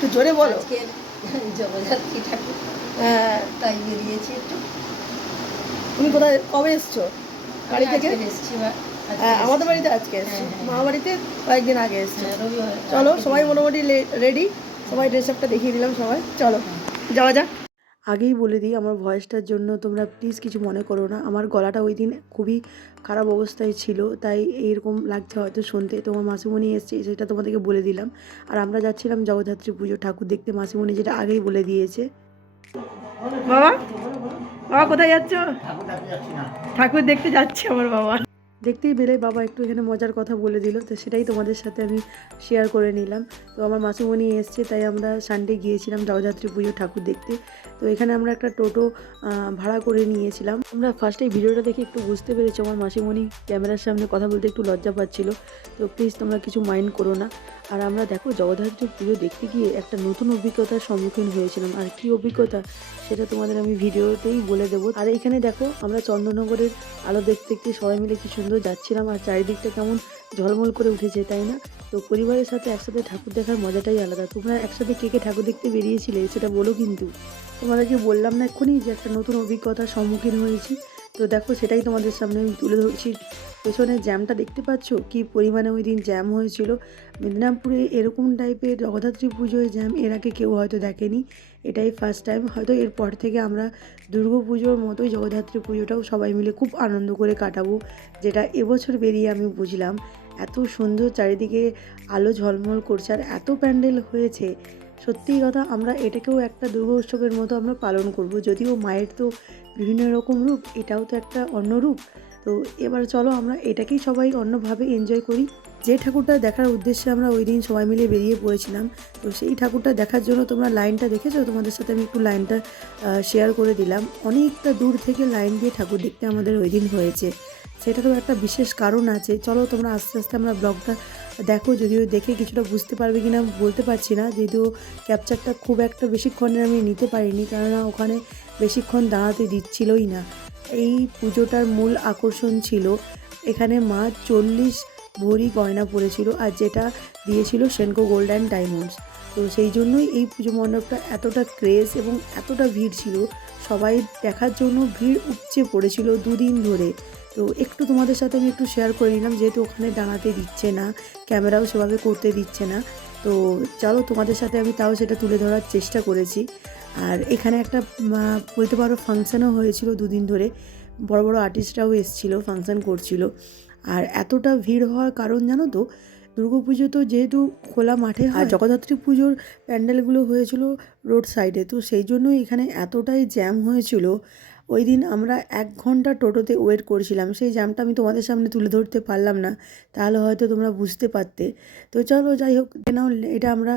একটু জোরে বলো। জগদ্ধাত্রী ঠাকুর হ্যাঁ তাই বেরিয়েছি একটু। তুমি কোথায় কবে এসছো? বাড়ি থেকে? এসছি হ্যাঁ, আমাদের বাড়িতে আজকে এসছো। হ্যাঁ, হ্যাঁ। মা বাড়িতে কয়েকদিন আগে এসছো। চলো সবাই মোটামুটি রেডি সবাই ড্রেস আপটা দেখিয়ে দিলাম সবাই। চলো যাওয়া যাক। আগেই বলে দিই আমার ভয়েসটার জন্য তোমরা প্লিজ কিছু মনে করো না। আমার গলাটা ওই দিন খুবই খারাপ অবস্থায় ছিল তাই এইরকম লাগছে হয়তো শুনতে। তোমার মাসিমণি এসছে সেটা তোমাদেরকে বলে দিলাম। আর আমরা যাচ্ছিলাম জগদ্ধাত্রী পুজো ঠাকুর দেখতে মাসিমণি যেটা আগেই বলে দিয়েছে। বাবা বাবা কোথায় যাচ্ছ? ঠাকুর দেখতে যাচ্ছে আমার বাবা। দেখতেই পেলে বাবা একটু এখানে মজার কথা বলে দিল, তো সেটাই তোমাদের সাথে আমি শেয়ার করে নিলাম। তো আমার মাসিমণি এসছে, তাই আমরা সানডে গিয়েছিলাম জগদ্ধাত্রী পুজো ঠাকুর দেখতে। তো এখানে আমরা একটা টোটো ভাড়া করে নিয়েছিলাম। আমরা ফার্স্টে ভিডিওটা দেখে একটু বুঝতে পেরেছি আমার মাসিমণি ক্যামেরার সামনে কথা বলতে একটু লজ্জা পাচ্ছিল। তো প্লিজ তোমরা কিছু মাইন্ড করো না। আর আমরা দেখো জগদ্ধাত্রী পুজো দেখতে গিয়ে একটা নতুন অভিজ্ঞতার সম্মুখীন হয়েছিলাম। আর কি অভিজ্ঞতা সেটা তোমাদের আমি ভিডিওতেই বলে দেবো। আর এখানে দেখো আমরা চন্দননগরের আলো দেখতে দেখতে সবাই মিলে কি সুন্দর যাচ্ছিলাম আর চারিদিকটা কেমন ঝলমল করে উঠেছে, তাই না? তো পরিবারের সাথে একসাথে ঠাকুর দেখার মজাটাই আলাদা। তোমরা একসাথে কে কে ঠাকুর দেখতে বেরিয়েছিলে সেটা বলো কিন্তু। তোমাদেরকে বললাম না এক্ষুনি যে একটা নতুন অভিজ্ঞতার সম্মুখীন হয়েছি। তো দেখো সেটাই তোমাদের সামনে আমি তুলে ধরছি। পেছনে জ্যামটা দেখতে পাচ্ছ? কি পরিমাণে ওই দিন জ্যাম হয়েছিল। মেদিনীপুরে এরকম টাইপের জগদ্ধাত্রী পুজোয় জ্যাম এর আগে কেউ হয়তো দেখেনি। এটাই ফার্স্ট টাইম হয়তো এরপর থেকে আমরা দুর্গা পুজোর মতোই জগদ্ধাত্রী পুজোটাও সবাই মিলে খুব আনন্দ করে কাটাবো, যেটা এবছর বেরিয়ে আমি বুঝলাম। এত সুন্দর চারিদিকে আলো ঝলমল করছে আর এত প্যান্ডেল হয়েছে। সত্যি কথা, আমরা এটাকেও একটা দুর্গা উৎসবের মতো আমরা পালন করব। যদিও মায়ের তো বিভিন্ন রকম রূপ, এটাও তো একটা অন্য রূপ তো এবার চলো আমরা এটাকেই সবাই অন্যভাবে এনজয় করি। যে ঠাকুরটা দেখার উদ্দেশ্যে আমরা ওই দিন সবাই মিলে বেরিয়ে পড়েছিলাম, তো সেই ঠাকুরটা দেখার জন্য তোমরা লাইনটা দেখেছ? তোমাদের সাথে আমি একটু লাইনটা শেয়ার করে দিলাম। অনেকটা দূর থেকে লাইন দিয়ে ঠাকুর দেখতে আমাদের ওই দিন হয়েছে। সেটারও একটা বিশেষ কারণ আছে। চলো তোমরা আস্তে আস্তে আমরা ব্লগটা দেখো, যদিও দেখে কিছুটা বুঝতে পারবে কিনা, বলতে পারছি না। যদিও ক্যাপচারটা খুব একটা বেশিক্ষণের আমি নিতে পারিনি, কেননা ওখানে বেশিক্ষণ দাঁড়াতে দিচ্ছিলই না। এই পুজোটার মূল আকর্ষণ ছিল, এখানে মা চল্লিশ ভরি গয়না পরেছিল আর যেটা দিয়েছিল সেনকো গোল্ড অ্যান্ড ডায়মন্ডস তো সেই জন্যই এই পুজো মণ্ডপটা এতটা ক্রেজ এবং এতটা ভিড় ছিল। সবাই দেখার জন্য ভিড় উপচে পড়েছিল দুদিন ধরে। তো একটু তোমাদের সাথে আমি একটু শেয়ার করে নিলাম, যেহেতু ওখানে দাঁড়াতে দিচ্ছে না ক্যামেরাও সেভাবে করতে দিচ্ছে না। তো চলো তোমাদের সাথে আমি তাও সেটা তুলে ধরার চেষ্টা করেছি। আর এখানে একটা বলতে পারো ফাংশানও হয়েছিল দুদিন ধরে। বড় বড় আর্টিস্টরাও এসেছিল ফাংশান করছিল। আর এতটা ভিড় হওয়ার কারণ জানো তো? দুর্গাপুজো তো যেহেতু খোলা মাঠে আর জগদ্ধাত্রী পুজোর প্যান্ডেলগুলো হয়েছিল রোড সাইডে, তো সেই জন্যই এখানে এতটাই জ্যাম হয়েছিল। ওই দিন আমরা এক ঘণ্টা টোটোতে ওয়েট করেছিলাম। সেই জ্যামটা আমি তোমাদের সামনে তুলে ধরতে পারলাম না, তাহলে হয়তো তোমরা বুঝতে পারতে। তো চলো যাই হোক নাও এটা আমরা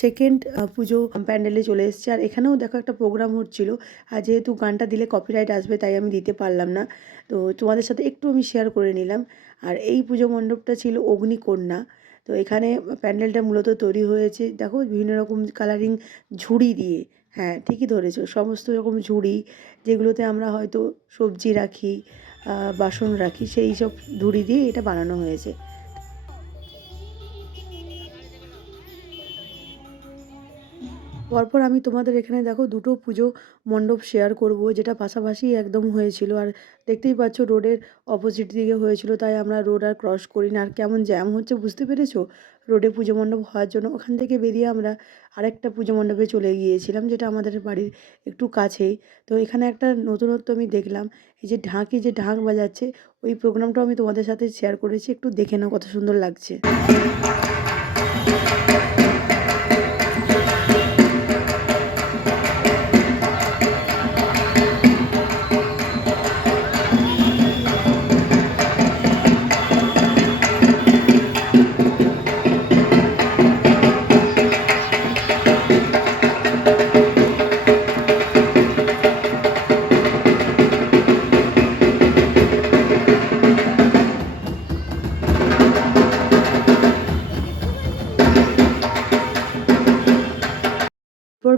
সেকেন্ড পুজো প্যান্ডেলে চলে এসেছি। আর এখানেও দেখো একটা প্রোগ্রাম হচ্ছিল, আর যেহেতু গানটা দিলে কপিরাইট আসবে, তাই আমি দিতে পারলাম না। তো তোমাদের সাথে একটু আমি শেয়ার করে নিলাম। আর এই পুজো মণ্ডপটা ছিল অগ্নিকন্যা। তো এখানে প্যান্ডেলটা মূলত তৈরি হয়েছে, দেখো বিভিন্ন রকম কালারিং ঝুড়ি দিয়ে। হ্যাঁ ঠিকই ধরেছ। সমস্ত রকম ঝুড়ি যেগুলোতে আমরা হয়তো সবজি রাখি বাসন রাখি, সেই সব ঝুড়ি দিয়ে এটা বানানো হয়েছে। পরপর আমি তোমাদের এখানে দেখো দুটো পুজো মণ্ডপ শেয়ার করব, যেটা পাশাপাশি একদম হয়েছিল। আর দেখতেই পাচ্ছ রোডের অপোজিট দিকে হয়েছিল, তাই আমরা রোড আর ক্রস করি না। আর কেমন জ্যাম হচ্ছে বুঝতে পেরেছ? রোডে পুজো মণ্ডপ হওয়ার জন্য ওখান থেকে বেরিয়ে আমরা আরেকটা পুজো মণ্ডপে চলে গিয়েছিলাম, যেটা আমাদের বাড়ির একটু কাছেই। তো এখানে একটা নতুনত্ব আমি দেখলাম, এই যে ঢাকি যে ঢাক বাজাচ্ছে, ওই প্রোগ্রামটাও আমি তোমাদের সাথে শেয়ার করেছি, একটু দেখে নাও কত সুন্দর লাগছে।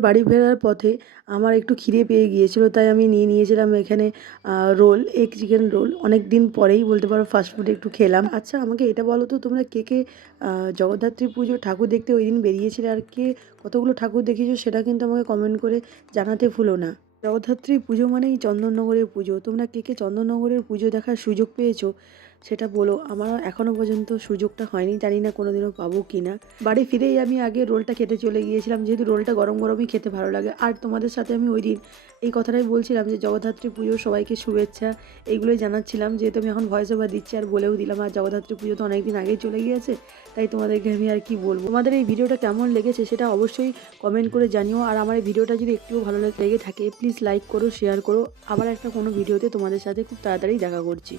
বাড়ি ফেরার পথে আমার একটু খিদে পেয়ে গিয়েছিল, তাই আমি নিয়ে নিয়েছিলাম এখানে রোল এগ চিকেন রোল অনেক দিন পরেই বলতে পারো ফাস্টফুডে একটু খেলাম। আচ্ছা আমাকে এটা বলো তো, তোমরা কে কে জগদ্ধাত্রী পুজো ঠাকুর দেখতে ওই দিন বেরিয়েছিলে আর কে কতগুলো ঠাকুর দেখেছ সেটা কিন্তু আমাকে কমেন্ট করে জানাতে ভুলো না। জগদ্ধাত্রী পুজো মানেই চন্দননগরের পুজো। তোমরা কে কে চন্দননগরের পুজো দেখার সুযোগ পেয়েছ? সেটা বলো। আমার এখনও পর্যন্ত সুযোগটা হয়নি, জানি না কোনো দিনও পাবো কি না বাড়ি ফিরেই আমি আগে রোলটা খেতে চলে গিয়েছিলাম, যেহেতু রোলটা গরম গরমই খেতে ভালো লাগে। আর তোমাদের সাথে আমি ওই দিন এই কথাটাই বলছিলাম যে, জগদ্ধাত্রী পুজো, সবাইকে শুভেচ্ছা এইগুলোই জানাচ্ছিলাম। যেহেতু আমি এখন ভয়েস ওভার দিচ্ছি, আর বলেও দিলাম, আর জগদ্ধাত্রী পুজো তো অনেকদিন আগেই চলে গিয়েছে, তাই তোমাদেরকে আমি আর কি বলব। তোমাদের এই ভিডিওটা কেমন লেগেছে সেটা অবশ্যই কমেন্ট করে জানিও। আর আমার এই ভিডিওটা যদি একটুও ভালো লেগে থাকে প্লিজ লাইক করো শেয়ার করো। আবার একটা কোনো ভিডিওতে তোমাদের সাথে খুব তাড়াতাড়ি দেখা করছি।